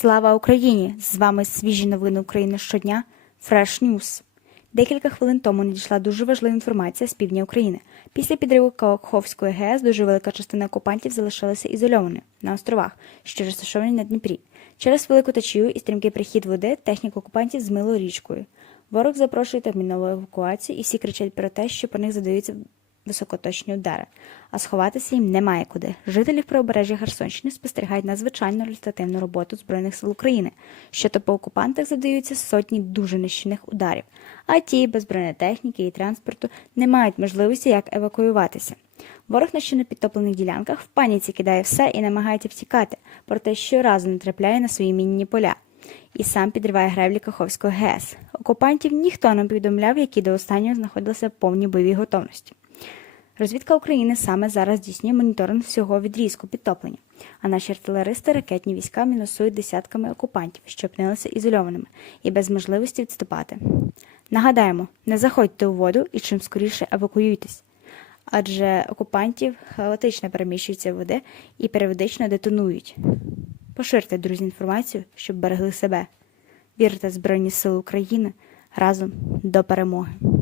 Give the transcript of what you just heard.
Слава Україні! З вами свіжі новини України щодня. Fresh News. Декілька хвилин тому надійшла дуже важлива інформація з півдня України. Після підриву Каховської ГЕС дуже велика частина окупантів залишилася ізольованою на островах, що розташовані на Дніпрі. Через велику течію і стрімкий прихід води техніку окупантів змило річкою. Ворог запрошує термінову евакуацію, і всі кричать про те, що по них задаються високоточні удари. А сховатися їм немає куди. Жителі в правобережжя Херсонщини спостерігають надзвичайно результативну роботу Збройних сил України, що то по окупантах задаються сотні дуже нищівних ударів, а ті без бронетехніки і транспорту не мають можливості як евакуюватися. Ворог на ще на підтоплених ділянках в паніці кидає все і намагається втікати, проте щоразу натрапляє на свої мінні поля. І сам підриває греблі Каховської ГЕС. Окупантів ніхто не повідомляв, які до останнього знаходилися в повній бойовій готовності. Розвідка України саме зараз здійснює моніторинг всього відрізку підтоплення, а наші артилеристи ракетні війська мінусують десятками окупантів, що опинилися ізольованими і без можливості відступати. Нагадаємо, не заходьте у воду і чим скоріше евакуюйтесь, адже окупантів хаотично переміщуються води і періодично детонують. Поширте, друзі, інформацію, щоб берегли себе. Вірте в Збройні Сили України разом до перемоги.